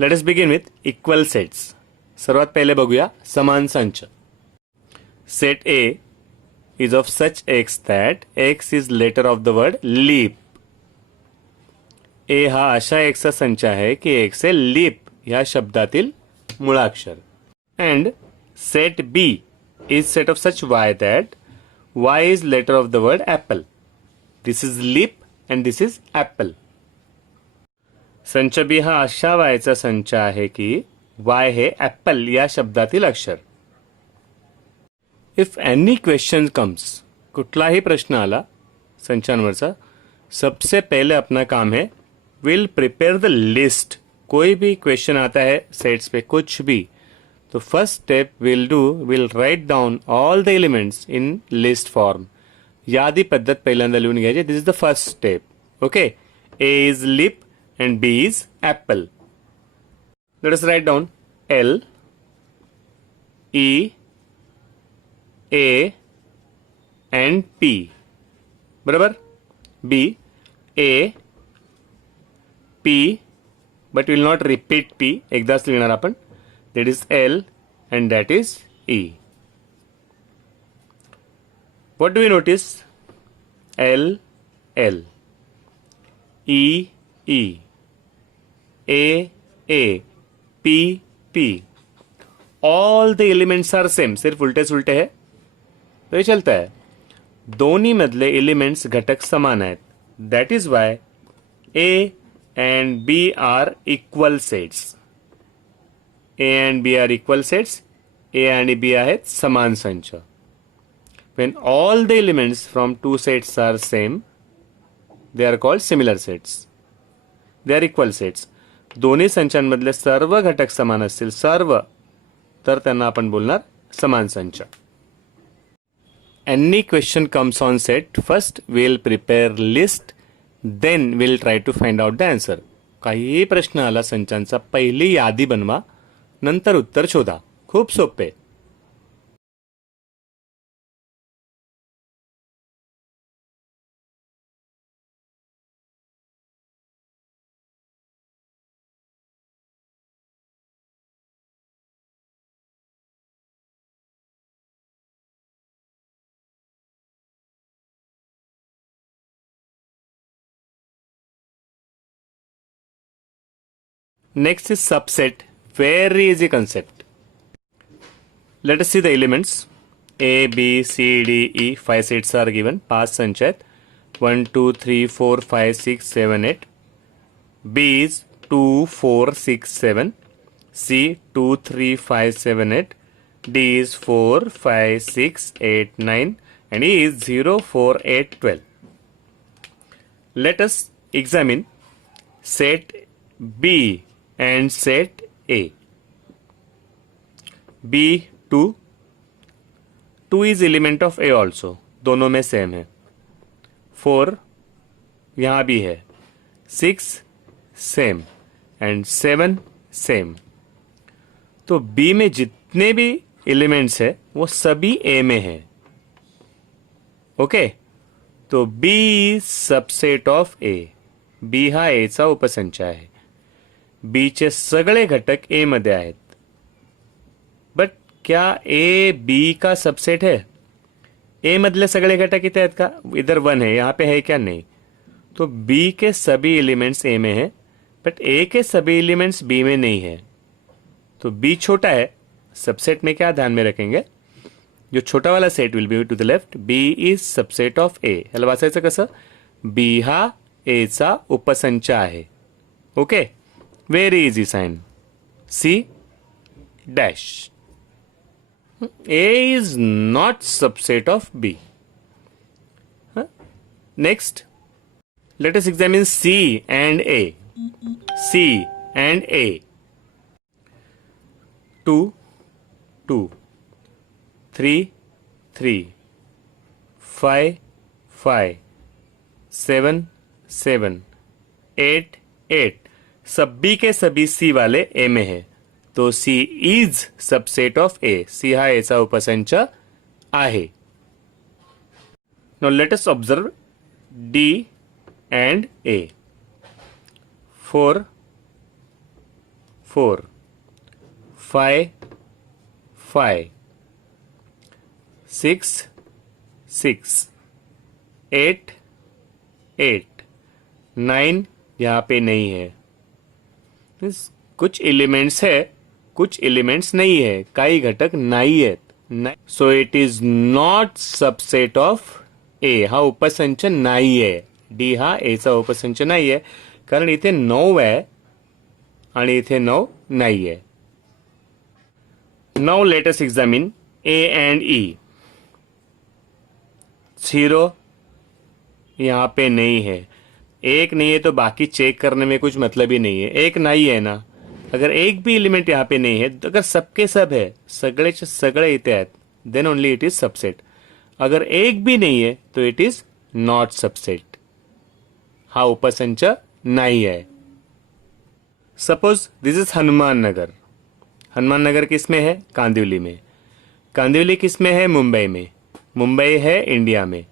Let us begin with equal sets. सर्वात पहिले बघूया समान संच. Set A is of such x that x is letter of the word leap. ए हा अशा एक्सचा संच आहे की एक्स हे लीप ह्या शब्दातील मुळाक्षर. And set B is set of such Y that Y is letter of the word apple. This is leap and this is apple. संच बी हा अशा वायचा संच आहे की वाय हे ॲपल या शब्दातील अक्षर. इफ एनी क्वेश्चन कम्स, कुठलाही प्रश्न आला संचांवरचा, सबसे पहले अपना काम है विल प्रिपेयर द लिस्ट. कोई भी क्वेश्चन आता है सेट्स पे कुछ भी, तो first step will write down all the elements in list form. यादी पद्धत पहिल्यांदा लिहून घ्यायची. This is the first step. Okay. A is leap and B is apple. Let us write down L E A and P. बरोबर. B A P but will not repeat P. एकदाच लिहिणार आपण. That is L and that is E. What do we notice? L L E E A P P. All the elements are same. सिर्फ उलटे सुलटे है तो ये चलता है. दोन्ही मधले एलिमेंट्स घटक समान आहेत. That is why A and B are equal sets. A and B are equal sets. A आणि बी आहेत समान संच. When all the elements from two sets are same they are called similar sets. They are equal sets. दोन्ही संचांमधले सर्व घटक समान असतील, सर्व, तर त्यांना आपण बोलणार समान संच. Any question comes on set, first we'll prepare list, then we'll try to find out the answer. काहीही प्रश्न आला संचांचा, पहिली यादी बनवा, नंतर उत्तर शोधा. खूप सोपे. Next is subset. Very easy concept. Let us see the elements. A, B, C, D, E. 5 sets are given. 5 संच आहेत. 1, 2, 3, 4, 5, 6, 7, 8. B is 2, 4, 6, 7. C 2, 3, 5, 7, 8. D is 4, 5, 6, 8, 9. And E is 0, 4, 8, 12. Let us examine set B and set A. B 2. 2 is element of A also. दोनों में same है. 4 यहाँ भी है. 6 same and 7 same. तो B में जितने भी एलिमेंट्स है वो सभी A में है. ओके. तो B is subset of A. B हा A चा उपसंच आहे. B चे सगळे घटक A मध्ये आहेत. बट क्या A B का सबसेट है? A मधले सगळे घटक इथे आहेत का? इधर 1 है, यहाँ पे है क्या? नहीं. तो B के सभी एलिमेंट्स A में है, बट A के सभी एलिमेंट्स B में नहीं है. तो B छोटा है. सबसेट में क्या ध्यान में रखेंगे? जो छोटा वाला set will be to the left. B is subset of A. ह्याला वाचायचं कसं? B हा A चा उपसंच आहे. Okay. Very easy sign. C dash. A is not subset of B. Next, let us examine C and A. C and A. 2, 2. 3, 3. 5, 5. 7, 7. 8, 8. सभी के सभी C वाले A में है. तो C is subset of A. C हा A चा उपसंच आहे. Now let us observe D and A. 4, 4 5 5 6 6 8 8 9 यहाँ पे नहीं है. कुछ एलिमेंट्स है, कुछ एलिमेंट्स नाही आहे, काही घटक नाही आहेत. So it is not subset of A. हा उपसंच नाही आहे. डी हा एचा उपसंच नाही आहे, कारण इथे 9 आहे आणि इथे 9 नाही आहे. Now let us examine A and E. 0 यहाँ पे नहीं है. एक नहीं है तो बाकी चेक करने में कुछ मतलब ही नहीं है. एक नहीं है ना. अगर एक भी एलिमेंट यहाँ पे नहीं है, अगर सबके सब है, सगळेचे सगळे इथे आहेत, then only it is subset. अगर एक भी नहीं है तो इट इज नॉट सबसेट. हा उपसंच नहीं है. Suppose this is Hanuman Nagar. Hanuman Nagar किस में है? कांदिवली में. कांदिवली किस में है? मुंबई में. मुंबई है इंडिया में.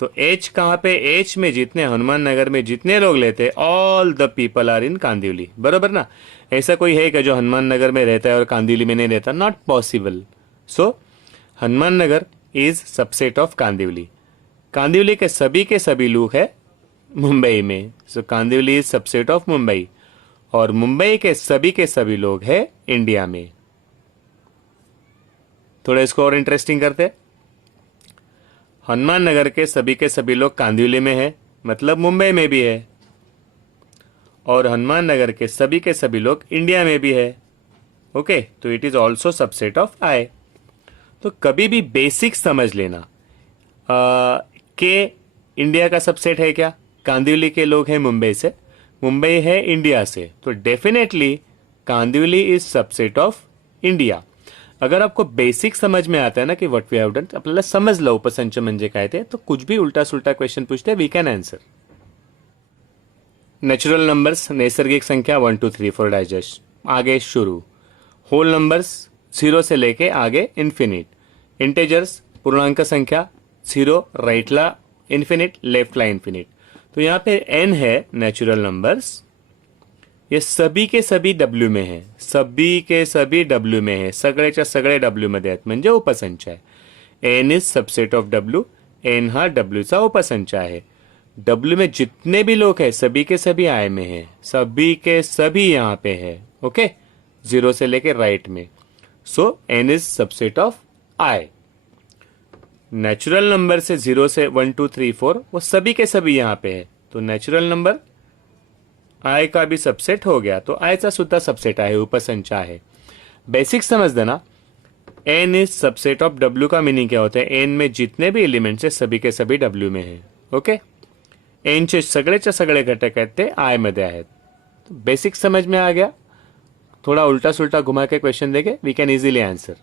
तो एच कहाँ पे? एच में जितने हनुमान नगर में जितने लोग लेते, all the people are in Kandivali. बरोबर ना. ऐसा कोई है क्या जो हनुमान नगर में रहता है और कांदिवली में नहीं रहता? Not possible. So Hanuman Nagar is subset of Kandivali. Kandivali के सभी लोग है मुंबई में. So Kandivali is subset of Mumbai. और मुंबई के सभी लोग है इंडिया में. थोड़ा इसको और इंटरेस्टिंग करते हैं. हनुमान नगर के सभी लोग कांदिवली में है, मतलब मुंबई में भी है. और हनुमान नगर के सभी लोग इंडिया में भी है. ओके, तो it is also subset of I. तो कभी भी बेसिक समझ लेना. के इंडिया का सबसेट है क्या? कांदिवली के लोग हैं मुंबई से, मुंबई है इंडिया से, तो definitely Kandivali is subset of India. अगर आपको बेसिक समझ में आता है ना की व्हाट वी हैव डन, आपल्याला समजलं उपसंच म्हणजे काय ते, तो कुछ भी उल्टा सुलटा क्वेश्चन पूछते we can answer. Natural numbers, नैसर्गिक संख्या 1 2 3 4 डाइजेस्ट. आगे शुरू. होल नंबर्स 0 से लेके आगे इन्फिनिट. इंटेजर्स पूर्णांक संख्या 0 राइटला इन्फिनिट, लेफ्टला इन्फिनिट. तो यहाँ पे n है नेचुरल नंबर्स. ये सभी के सभी डब्ल्यू में है, सभी के सभी डब्ल्यू में है, सगळेच्या सगळे डब्ल्यू मध्ये आहेत, म्हणजे उपसंच आहे. N is subset of W. N हा डब्ल्यूचा उपसंच आहे. डब्ल्यू में जितने भी लोग हैं सभी के सभी आई में है, सभी के सभी यहाँ पे है. ओके, 0 से लेके राइट में. So N is subset of I. Natural number से 0 से 1 2 3 4 वो सभी के सभी यहाँ पे है, तो नेचुरल नंबर आई का भी सबसेट हो गया. तो आयचा सुद्धा सबसेट आहे, उपसंच आहे. बेसिक समझ देना. N is subset of W का मीनिंग क्या होता है? एन में जितने भी एलिमेंट्स है सभी के सभी डब्ल्यू में है. ओके, एनचे सगळेच्या सगळे घटक आहेत ते आय मध्ये आहेत. बेसिक समझ में आ गया. थोड़ा उल्टा सुल्टा घुमा के क्वेश्चन देके वी कैन इजीली आंसर.